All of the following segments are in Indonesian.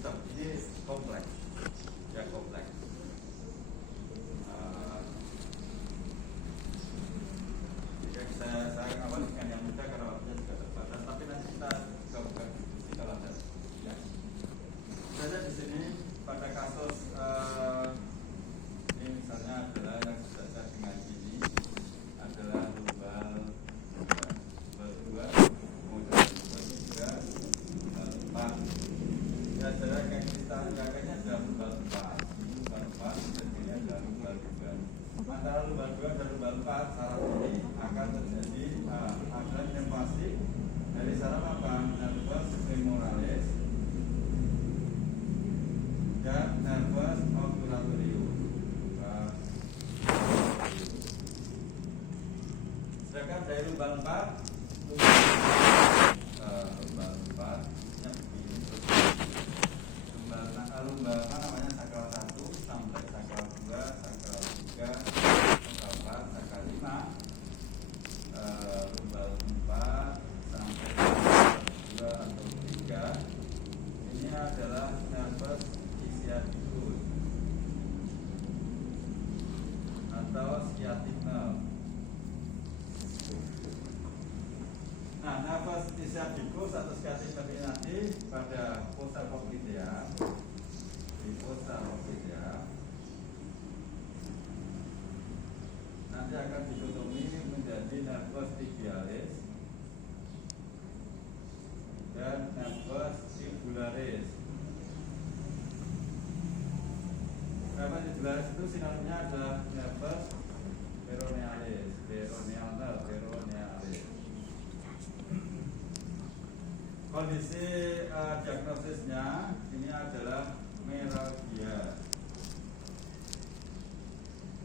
sistem ini kompleks, ya kompleks. Saya awal dengan yang mudah karena waktunya juga terbatas, tapi nanti kita buka diskusi kalau ada. Ya. Saja di sini pada kasus ini misalnya adalah yang sejajar dengan ini adalah global 2, kemudian global 3, global 4. Ya, jarak yang kita kakaknya adalah global 4, dan ini adalah global 2. Antara global 2 dan global 4 syarat ini akan terjadi ada inovasi dari syarat apa? Nervus femoralis dan nervus obturatorius. Sedangkan dari global 4 yang begini global apa namanya sakral 1 sampai sakral 2, sakral 3, sakral 4, sakral 5, global 4 sampai sakral 2 atau 3 ini adalah nervus sciaticus atau sciatic nerve. Nah, nervus sciaticus atau sciatic nerve ini nanti pada fossa popliteal, di fossa popliteal nanti akan dikotomi menjadi nervus tibialis dan nervus fibularis. Nervus fibularis itu sinonimnya adalah nervus peronealis, peronealis. Kondisi diagnosisnya ini adalah meralgia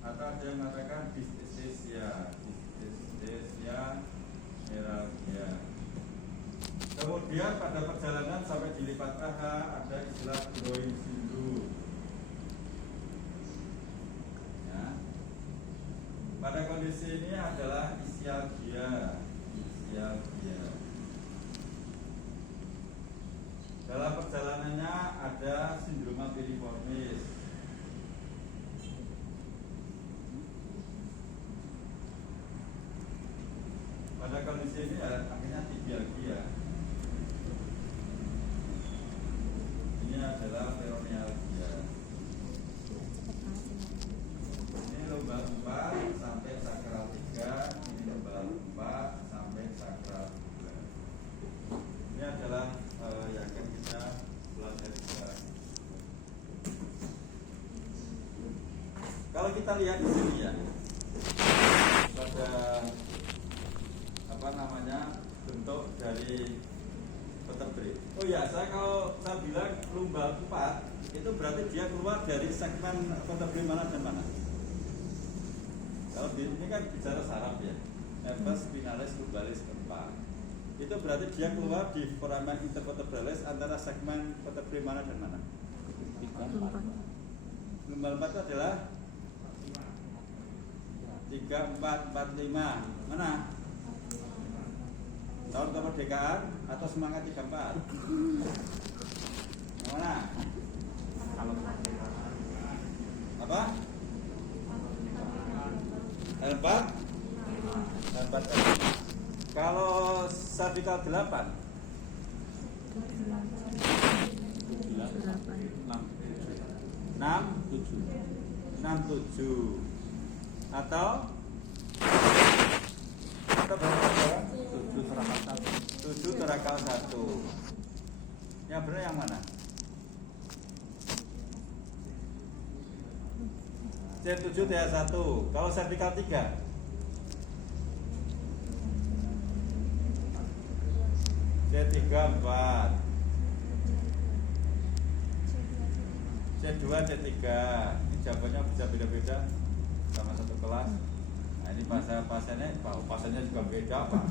atau ada yang mengatakan dyspepsia meralgia. Kemudian pada perjalanan sampai dilipat paha ada istilah growing syndrome. Ya. Pada kondisi ini adalah ischialgia. Dalam perjalanannya ada sindroma piriformis. Pada kondisi ini akhirnya tibialgia. Ini adalah peronealgia. Ini global 4 sampai sakral 3, ini global 4 sampai sakral 2. Ini adalah yang akan kita pelajari sekarang. Kalau kita lihat di sini ya, pada bentuk dari vertebrae. Oh ya, kalau saya bilang lumbal 4 itu berarti dia keluar dari segmen vertebrae mana dan mana? Kalau ini kan bicara saraf ya, nervus spinalis lumbalis 4. Itu berarti dia keluar di foramen intervertebralis antara segmen vertebrae mana dan mana? Lumbal 4 itu adalah 3, 4, 4, 5. Mana? Tahun kemerdekaan atau semangat 34? Mana? Apa? L4? L4. Kalau cervical 8? 6, 7 atau berapa? 7 terakal 1. Yang benar yang mana? C7 TH1. Kalau cervical 3? C3 4. C2 C3. Ini jawabannya bisa beda-beda sama satu kelas. Nah, ini pasiennya juga beda Pak.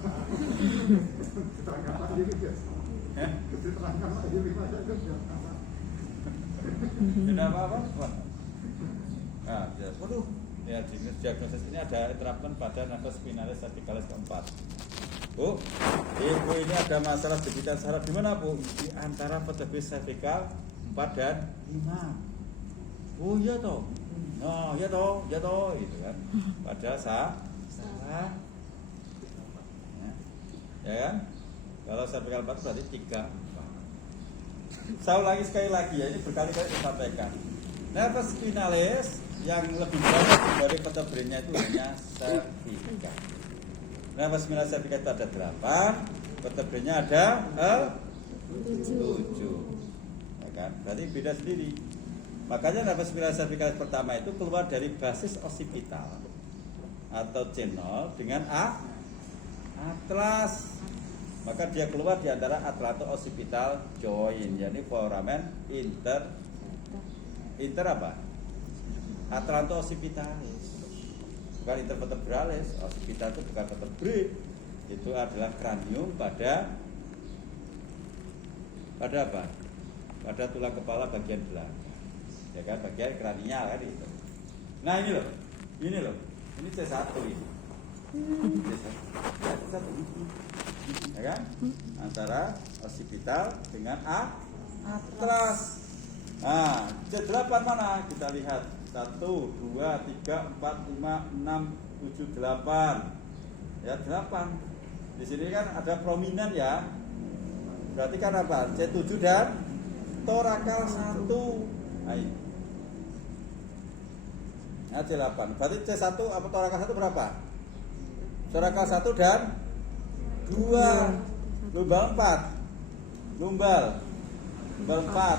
Beda apa? Nah, waduh, ya diagnosis ini ada interruption pada nervus spinalis cervicalis keempat. Bu, ibu ini ada masalah debitan saraf di mana Bu? Di antara vertebrae cervical 4 dan 5. Oh iya toh. Oh iya toh, gitu kan. Padahal salah. Ya kan? Kalau servikal 4 berarti 3, 4. Saya ulangi sekali lagi ya, ini berkali-kali disampaikan. Nervus spinalis yang lebih banyak dari vertebranya itu hanya cervical. Nervus spinalis cervical itu ada 8, vertebranya ada 7. Ya kan? Berarti beda sendiri. Makanya nervus spinalis cervical pertama itu keluar dari basis occipital atau C0 dengan atlas. Maka dia keluar di antara atlanto-occipital joint, yakni foramen inter apa? Atlanto-occipitalis. Bukan intervertebralis. Occipital itu bukan vertebrae. Itu adalah kranium pada apa? Pada tulang kepala bagian belakang. Ya kan, bagian kranial kan itu. Nah, ini loh. Ini C1 ini. C1. Ya kan? Antara occipital dengan atlas. Nah, C8 mana? Kita lihat 1, 2, 3, 4, 5, 6, 7, 8. Ya, 8. Di sini kan ada prominent ya. Berarti kan apa? C7 dan torakal 1. Nah, ini. Nah, C8. Berarti C1 apa torakal 1 berapa? Torakal 1 dan 2. Lumbal 4. Lumbal 4. Lumbal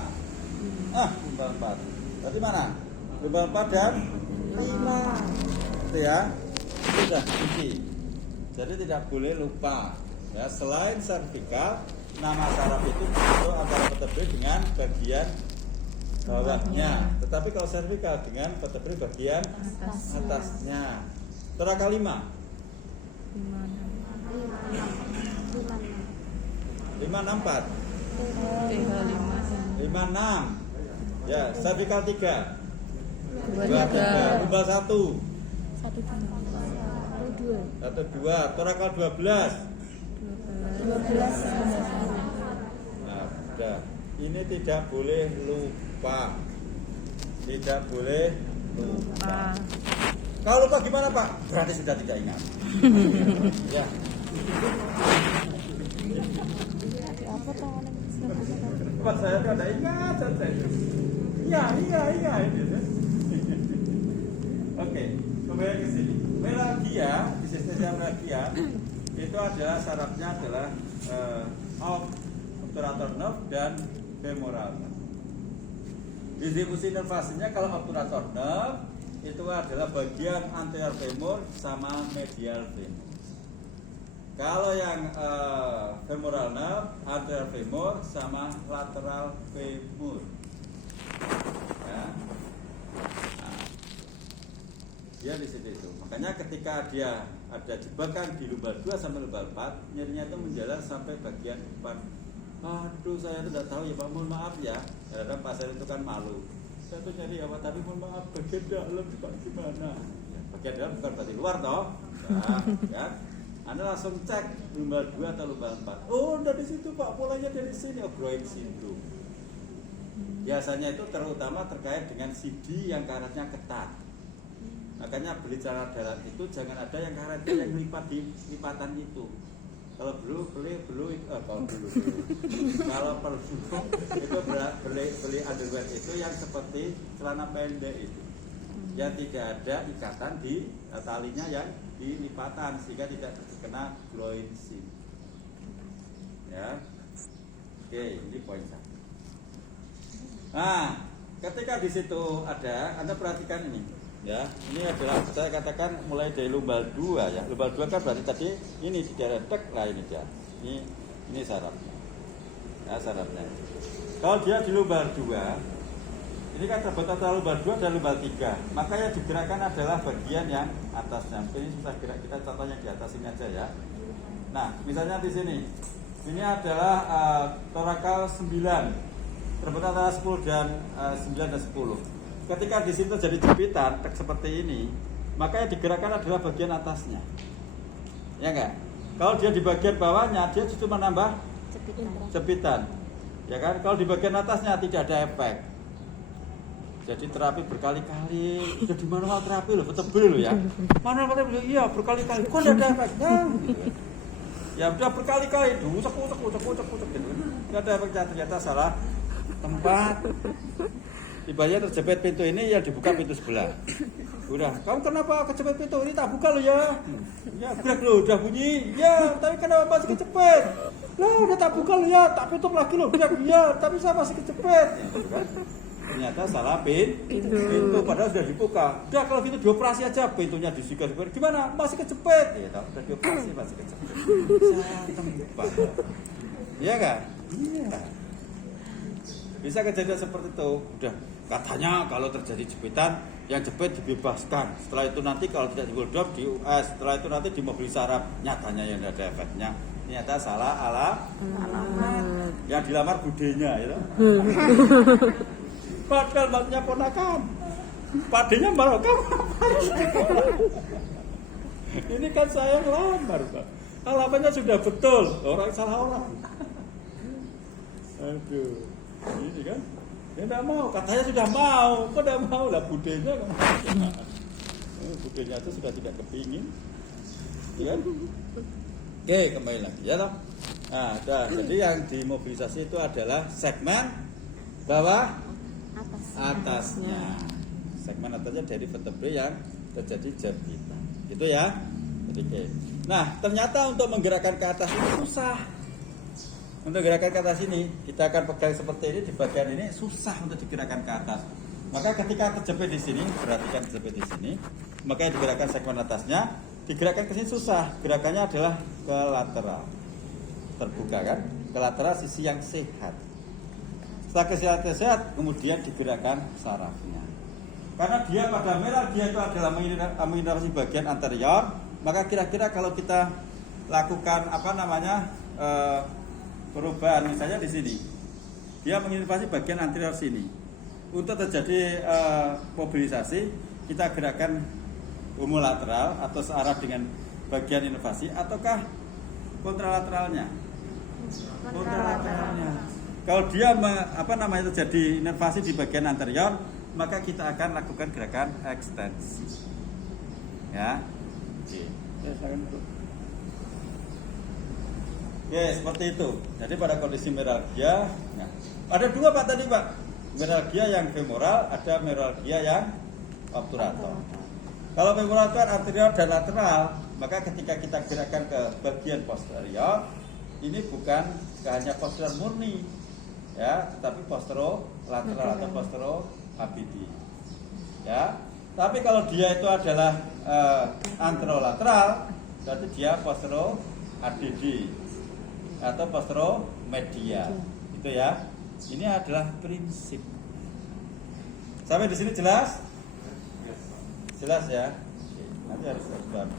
4. Berarti mana? Lumbal 4 dan 5. Itu ya. Sudah kunci. Jadi tidak boleh lupa. Ya, selain servikal, nama saraf itu antara vertebrae dengan bagian bawahnya. Tetapi kalau servikal dengan vertebrae bagian atasnya. Torakal 5. 5, 6, 4. 5, 6. Ya, servikal 3. 2, 3. Lumbal 1. 1, 2. Torakal 12. 12. Nah, sudah. Ini tidak boleh lupa. Tidak boleh lupa. Kalau lupa gimana Pak? Berarti sudah tidak ingat. Ya. Pak saya tidak ingat saja. Iya. Oke, kembali ke sini. Melalgia, di sistem melalgia itu adalah sarafnya adalah obturator nerve dan femoral nerve. Distribusi nervasinya kalau obturator nerve itu adalah bagian anterior femur sama medial femur. Kalau yang femoral nerve, anterior femur sama lateral femur. Ya. Nah, dia di situ itu. Makanya ketika dia ada jebakan di lumbal 2 sampai lumbal 4, nyerinya itu menjalar sampai bagian depan. Aduh, saya tidak tahu ya Pak, mohon maaf ya. Kadang pasien itu kan malu. Saya tuh nyari apa, tapi mohon maaf bagian dalam Pak gimana? Ya, bagian dalam bukan berarti luar toh. Nah, kan? Anda langsung cek lumbal 2 atau lumbal 4. Oh, dari situ Pak, polanya dari sini. Oh, growing syndrome. Biasanya itu terutama terkait dengan CD yang karetnya ketat. Makanya beli celana dalam itu jangan ada yang karetnya yang lipat di lipatan itu. Kalau perlu kalau beli underwear itu yang seperti celana pendek itu, yang tidak ada ikatan di talinya yang di lipatan sehingga tidak terkena glowing seam. Ya, oke, ini poin 1. Nah, ketika di situ ada, Anda perhatikan ini. Ya, ini adalah saya katakan mulai dari lumbal 2 ya. Lumbal 2 kan berarti tadi ini di daerah dek lah ini dia. Ini sarafnya. Ya, sarafnya. Kalau dia di lumbal 2, ini kan terbetot antara lumbal 2 dan lumbal 3. Maka yang digerakkan adalah bagian yang atasnya. Ini susah gerak, kita contohnya di atas ini aja ya. Nah, misalnya di sini. Ini adalah torakal 9. Terbetot antara 10 dan 9 dan 10. Ketika di situ jadi jepitan seperti ini, maka yang digerakkan adalah bagian atasnya. Ya enggak? Kalau dia di bagian bawahnya, dia justru menambah jepitan. Ya kan? Kalau di bagian atasnya tidak ada efek. Jadi terapi berkali-kali. Jadi manual terapi loh, vertebral loh ya. Manual terapi iya berkali-kali. Kok tidak ada efeknya? Ya udah berkali-kali usek gitu. Enggak ada efeknya, ternyata salah tempat. Tiba-tiba terjepit pintu ini yang dibuka pintu sebelah. Udah, kamu kenapa kejepit pintu ini? Tak buka lo ya. Ya, gerak lo, udah bunyi. Ya, tapi kenapa masih kejepit? Loh, udah tak buka lo ya, tak tutup lagi lo. Gerak ya, tapi saya masih kejepit. Ya, kan? Ternyata salah pintu. Padahal sudah dibuka. Udah kalau gitu dioperasi aja, pintunya disikat. Gimana? Masih kejepit. Ya, udah dioperasi masih kejepit. Tempat. Iya kan? Iya. Bisa kejadian seperti itu. Udah, katanya kalau terjadi jepitan, yang jepit dibebaskan. Setelah itu nanti kalau tidak dibulldog di US, setelah itu nanti dimobilisasi saraf. Nyatanya yang tidak ada efeknya. Ternyata salah alamat. Yang dilamar budenya, ya. Padahal maksudnya ponakan. Padenya malah kamu. Ini kan saya ngelamar, Pak. Alamatnya sudah betul. Orang salah orang. Aduh. Ini kan. Dia tidak mau, katanya sudah mau. Kok tidak mau? Lah budenya kan. Budenya itu sudah tidak kepingin. Ya kan? Oke, kembali lagi ya toh. Nah, jadi yang dimobilisasi itu adalah segmen bawah atasnya. Segmen atasnya dari vertebrae yang terjadi jepitan. Gitu ya. Jadi, oke. Nah, ternyata untuk menggerakkan ke atas ini susah. Untuk gerakan ke atas ini, kita akan pegang seperti ini di bagian ini susah untuk digerakkan ke atas. Maka ketika terjepit di sini, perhatikan terjepit di sini, maka yang digerakkan segmen atasnya, digerakkan ke sini susah. Gerakannya adalah ke lateral. Terbuka kan? Ke lateral sisi yang sehat. Setelah ke sisi yang sehat, kemudian digerakkan sarafnya. Karena dia pada merah, dia itu adalah menginervasi bagian anterior, maka kira-kira kalau kita lakukan perubahan misalnya di sini, dia menginervasi bagian anterior sini. Untuk terjadi mobilisasi, kita gerakan homolateral atau searah dengan bagian inervasi, ataukah kontralateralnya? Kontralateralnya. Kalau dia terjadi inervasi di bagian anterior, maka kita akan lakukan gerakan ekstensi. Ya. Oke. Oke, seperti itu. Jadi pada kondisi meralgia, nah, ada dua Pak tadi Pak. Meralgia yang femoral, ada meralgia yang obturator. Kalau femoral itu anterior dan lateral, maka ketika kita gerakkan ke bagian posterior, ini bukan hanya posterior murni, ya, tapi posterolateral atau posterolabidi. Ya, tapi kalau dia itu adalah anterolateral, berarti dia posteroladd atau posteromedial. Itu ya. Ini adalah prinsip. Sampai di sini jelas? Jelas ya. Nanti harus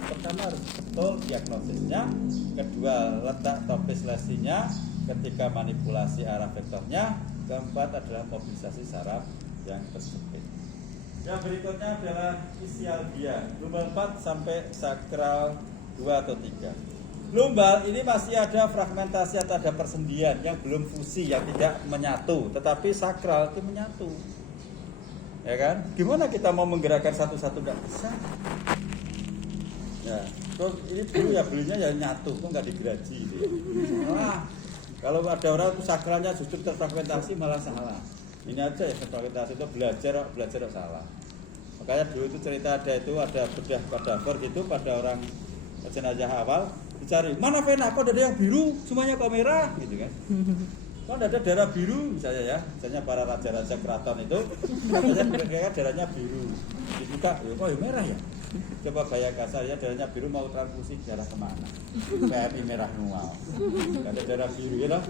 pertama harus betul diagnosisnya, kedua letak topis lesinya, ketiga manipulasi arah vektornya, keempat adalah mobilisasi saraf yang tersebut. Yang berikutnya adalah isialgia, lumbal 4 sampai sakral 2 atau 3. Lumbal ini masih ada fragmentasi atau ada persendian yang belum fusi, yang tidak menyatu, tetapi sakral itu menyatu. Ya kan? Gimana kita mau menggerakkan satu-satu nggak bisa? Ya, terus ini dulu ya belinya ya nyatu, kok nggak digeraji gitu. Nah, kalau ada orang itu sakralnya justru terfragmentasi malah salah. Ini aja ya fragmentasi itu belajar salah. Makanya dulu itu cerita ada bedah kadaver gitu pada orang jenazah awal. Dicari, mana vena, kok ada yang biru, semuanya kok merah, gitu kan. Kok ada darah biru, misalnya para raja-raja keraton itu, katanya darahnya biru. Dibuka, kok ya merah ya? Coba bayangkan saya darahnya biru mau transfusi darah kemana? PMI merah nual. Ada darah biru, ya lah.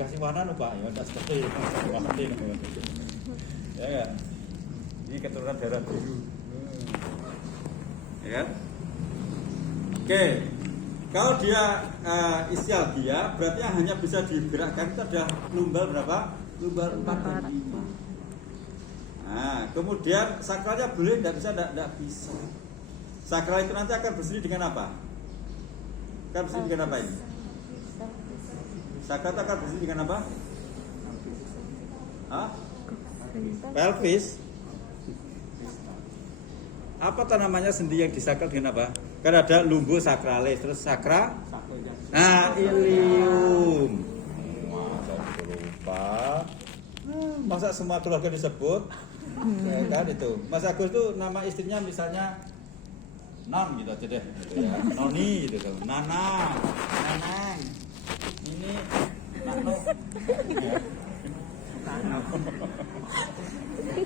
Kasih warna lho Pak, ya tidak seperti itu. Ya kan? Ini keturunan darah biru. Ya kan? Oke. Kalau dia isialgia, berarti yang hanya bisa digerakkan itu ada lumbal berapa? Lumbal 4 dan 5. Nah, kemudian sakralnya boleh, tidak bisa. Sakral itu nanti akan bersendiri dengan apa? Akan bersendiri dengan apa ini? Sakral itu akan bersendiri dengan apa? pelvis. Apa tuh namanya sendi yang disakral dengan apa? Kan ada lumbo sakralis, terus sakra. Nah, ilium. Masa lupa. Masa semua keluarga disebut? Ya, kan itu. Mas Agus tuh nama istrinya misalnya Non gitu aja deh. Gitu ya. Noni gitu kan. Nana, Neneng. Ini Nano. Ya.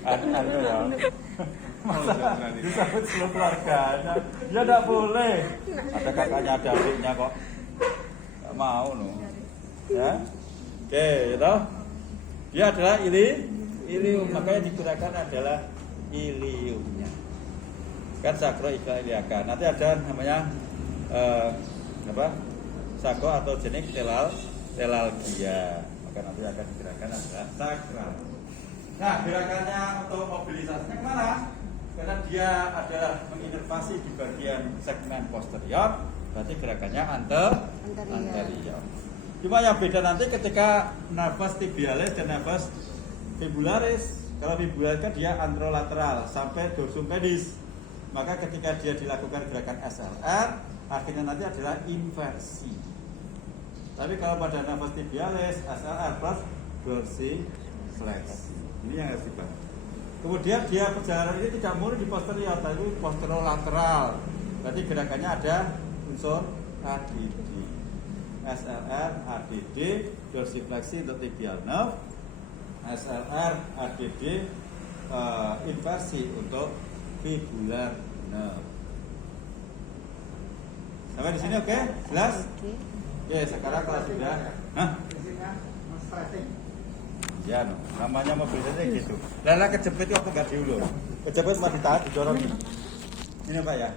Ada ya. Masa disebut seluruh keluarganya? Ya tidak boleh. Ada kakaknya, ada adiknya kok. Gak mau no. Ya. Oke, gitu. Dia adalah ilium, makanya digunakan adalah iliumnya. Kan sakro ikla iliaka. Nanti ada namanya apa? Sakro atau jenis telalgia. Maka nanti akan digunakan adalah sakral. Nah, gerakannya untuk mobilisasinya kemana? Karena dia adalah menginervasi di bagian segmen posterior, berarti gerakannya anterior. Cuma yang beda nanti ketika nervus tibialis dan nervus fibularis. Kalau fibularis kan dia anterolateral sampai dorsum pedis. Maka ketika dia dilakukan gerakan SLR, akhirnya nanti adalah inversi. Tapi kalau pada nervus tibialis, SLR plus dorsiflex. Ini yang harus dibahas. Kemudian dia perjalanan ini tidak murni di posterior, tapi posterolateral. Berarti gerakannya ada unsur ADD, SLR, ADD, dorsifleksi untuk tibial nerve, SLR, ADD, inversi untuk fibular nerve. Sampai di sini oke? Jelas? Oke, sekarang kalau sudah, ya, no. Namanya mobilisasi gitu. Lala kejepit waktu nggak diulur. Kejepit masih tahan didorong. Ini Pak ya.